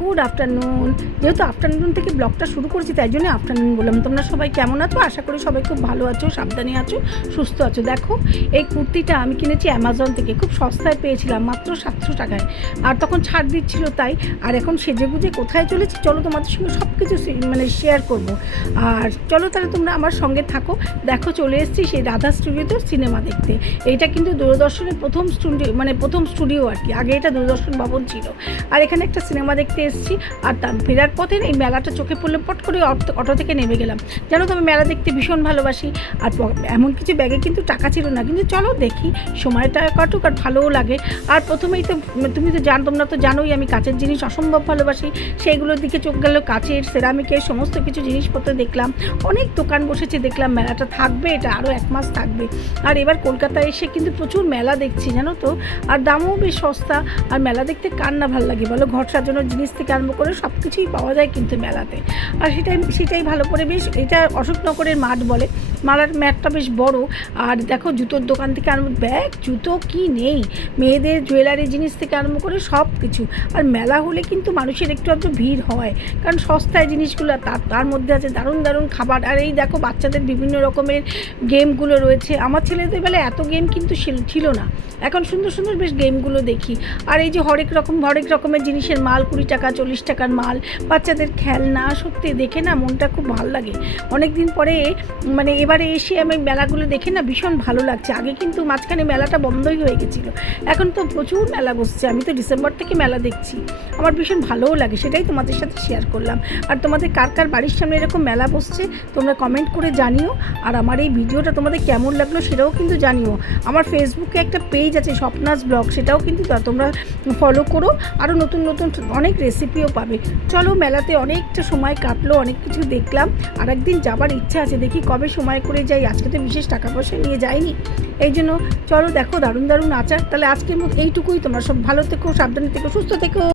Good afternoon. যেহেতু afternoon থেকে ব্লগটা শুরু করেছি, তাই জন্য আফটারনুন বললাম। তোমরা সবাই কেমন আছো? আশা করি সবাই খুব ভালো আছো, সাবধানে আছো, সুস্থ আছো। দেখো, এই কুর্তিটা আমি কিনেছি অ্যামাজন থেকে, খুব সস্তায় পেয়েছিলাম, মাত্র সাতশো টাকায়। আর তখন ছাড় দিচ্ছিল তাই। আর এখন সেজে গুজে কোথায় চলেছি? চলো তোমাদের সঙ্গে সব কিছু মানে শেয়ার করব। আর চলো তাহলে তোমরা আমার সঙ্গে থাকো। দেখো, চলে এসেছি সেই রাধা স্টুডিওতে সিনেমা দেখতে। এইটা কিন্তু দূরদর্শনের প্রথম স্টুডিও মানে প্রথম স্টুডিও আর কি। আগে এটা দূরদর্শন ভবন ছিল। আর এখানে একটা সিনেমা দেখতে এসেছি আর ফেরার পথে এই মেলাটা চোখে পড়লে পট করে অটো থেকে নেমে গেলাম। জানো তো আমি মেলা দেখতে ভীষণ ভালোবাসি আর এমন কিছু ব্যাগে কিন্তু টাকা ছিল না। কিন্তু চলো দেখি, সময়টা কাটুক আর ভালোও লাগে। আর প্রথমেই তো তুমি তো জান, তোমরা তো জানোই আমি কাচের জিনিস অসম্ভব ভালোবাসি। সেইগুলোর দিকে চোখ গেল কাচের, সেরামিকের, সমস্ত কিছু জিনিসপত্র দেখলাম। অনেক দোকান বসেছে, দেখলাম মেলাটা থাকবে, এটা আরও এক মাস থাকবে। আর এবার কলকাতায় এসে কিন্তু প্রচুর মেলা দেখছি, জানো তো। আর দামও বেশ সস্তা, আর মেলা দেখতে কার না ভালো লাগে বলো? ঘর সাজানোর জিনিস থেকে আরম্ভ করে সব কিছুই পাওয়া যায় কিন্তু মেলাতে। আর সেটাই সেটাই ভালো করে বেশ এটা অশোকনগরের মাঠ বলে। মালার ম্যাটটা বেশ বড়। আর দেখো, জুতোর দোকান থেকে আরম্ভ, ব্যাগ, জুতো কি নেই? মেয়েদের জুয়েলারি জিনিস থেকে আরম্ভ করে সব কিছু আর মেলা হলে কিন্তু মানুষের একটু একটু ভিড় হয়। কারণ সস্তায় জিনিসগুলো তার তার মধ্যে আছে দারুণ দারুণ খাবার। আর এই দেখো, বাচ্চাদের বিভিন্ন রকমের গেমগুলো রয়েছে। আমার ছেলেদের বেলা এত গেম কিন্তু ছিল- না। এখন সুন্দর সুন্দর বেশ গেমগুলো দেখি। আর এই যে হরেক রকম, হরেক রকমের জিনিসের মাল কুড়ি টাকা চল্লিশ টাকার মাল, বাচ্চাদের খেলনা, সত্যি দেখে না মনটা খুব ভালো লাগে। অনেক দিন পরে মানে এবারে এসে আমি মেলাগুলো দেখে না ভীষণ ভালো লাগছে। আগে কিন্তু মাঝখানে মেলাটা বন্ধই হয়ে গেছিল। এখন তো প্রচুর মেলা বসছে। আমি তো ডিসেম্বর থেকে মেলা দেখছি। আমার ভীষণ ভালোও লাগে, সেটাই তোমাদের সাথে শেয়ার করলাম। আর তোমাদের কার কার বাড়ির সামনে এরকম মেলা বসছে, তোমরা কমেন্ট করে জানিও। আর আমার এই ভিডিওটা তোমাদের কেমন লাগল সেটাও কিন্তু জানিও। আমার ফেসবুকে একটা পেজ আছে, স্বপ্নাস ব্লগ, সেটাও কিন্তু তোমরা ফলো করো। আরও নতুন নতুন অনেক রেসিপিও পাবে। চলো মেলাতে অনেকটা সময় কাটলো, অনেক কিছু দেখলাম। আর একদিন যাবার ইচ্ছা আছে, দেখি কবে সময় করে যাই। আজকে তো বিশেষ টাকা পয়সা নিয়ে যাইনি। এই জন্য চলো দেখো, দারুণ দারুণ আচার। তাহলে আজকের মতো এইটুকুই। তোমরা সব ভালো থেকো, সাবধানে থেকো, সুস্থ থেকো।